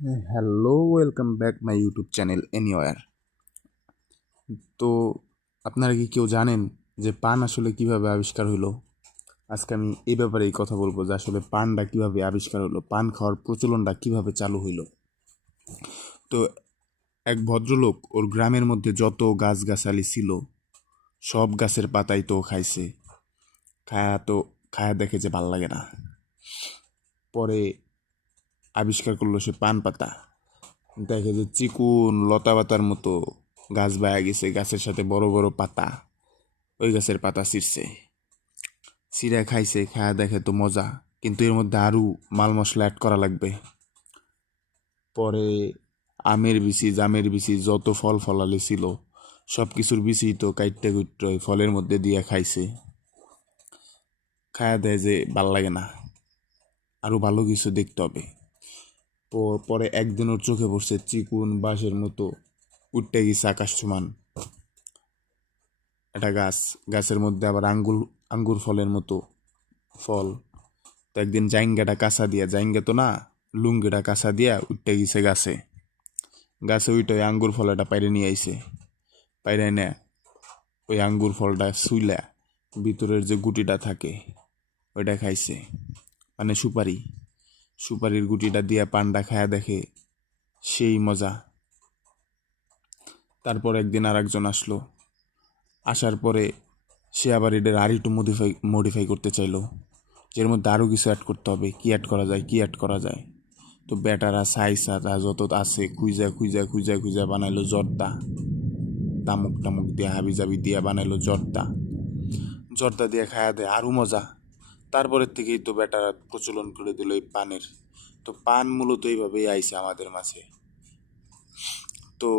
Hello, welcome back my YouTube channel anywhere. তো আপনারা কি কেউ জানেন যে পান আসলে কীভাবে আবিষ্কার হলো আজকে আমি এই ব্যাপারেই কথা বলব যে আসলে পানটা কীভাবে আবিষ্কার হলো পান খাওয়ার প্রচলনটা কীভাবে চালু হইল। তো এক ভদ্রলোক ওর গ্রামের মধ্যে যত গাছগাছালি ছিল, সব গাছের পাতাই তো খাইছে। খায়া তো, খায়া দেখে যে ভালো লাগে না। পরে আবিষ্কার করল সে পান পাতা। দেখে যে চিকুন লতা পাতার মতো গাছ বায়া গেছে, গাছের সাথে বড় বড় পাতা। ওই গাছের পাতা ছিঁড়ছে। চিরা খাইছে, খায়া দেখে তো মজা, কিন্তু এর মধ্যে আরও মাল মশলা অ্যাড করা লাগবে। পরে আমের বিচি, জামের বিচি যত ফল ফলালি ছিল সব কিছুর বিচি তো কাইটতে কুইটতে ফলের মধ্যে দিয়ে খাইছে। খায়া দেয় যে ভালো লাগে না। আরও ভালো কিছু দেখতে হবে। পরে একদিন ওর চোখে পড়ছে চিকুন বাঁশের মতো, উঠতে গেছে আকাশ সমান। একটা গাছ, গাছের মধ্যে আবার আঙ্গুর আঙ্গুর ফলের মতো ফল। তো একদিন জাইঙ্গাটা কাঁচা দিয়া, জাইঙ্গা তো না, লুঙ্গিটা কাঁচা দিয়া উঠতে গেছে গাছে। গাছে উইটা ওই আঙ্গুর ফলটা পাইরে নিয়ে আইছে। পাইরে নে ওই আঙ্গুর ফলটা শুইলা ভিতরের যে গুটিটা থাকে, ওইটা খাইছে। মানে সুপারি। সুপারির গুটিটা দিয়া পান্ডা খায়া দেখে সেই মজা। তারপর একদিন আর একজন আসলো। আসার পরে সে আবার এটার আর একটু মডিফাই মডিফাই করতে চাইলো। এর মধ্যে আরও কিছু অ্যাড করতে হবে। কি অ্যাড করা যায়, কি অ্যাড করা যায়? তো ব্যাটারা সাইসাটা যত আছে খুঁজা খুঁজা খুঁজা খুঁজা বানাইলো জর্দা। তামুক টামুক দিয়া, হাবি জাবি দিয়া বানাইলো জর্দা। জর্দা দিয়ে খায়া দেয় আরও মজা। তারপরের থেকেই তো ব্যাটারা প্রচলন করে দিল এই পানের। তো পান মূলত এইভাবেই আইছে আমাদের মাঝে। তো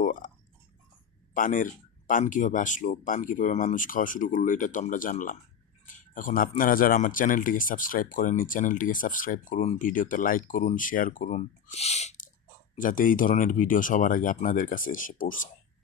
পানের, পান কীভাবে আসলো, পান কীভাবে মানুষ খাওয়া শুরু করল, এটা তো আমরা জানলাম। এখন আপনারা যারা আমার চ্যানেলটিকে সাবস্ক্রাইব করেননি, চ্যানেলটিকে সাবস্ক্রাইব করুন, ভিডিওতে লাইক করুন, শেয়ার করুন, যাতে এই ধরনের ভিডিও সবার আগে আপনাদের কাছে এসে পৌঁছায়।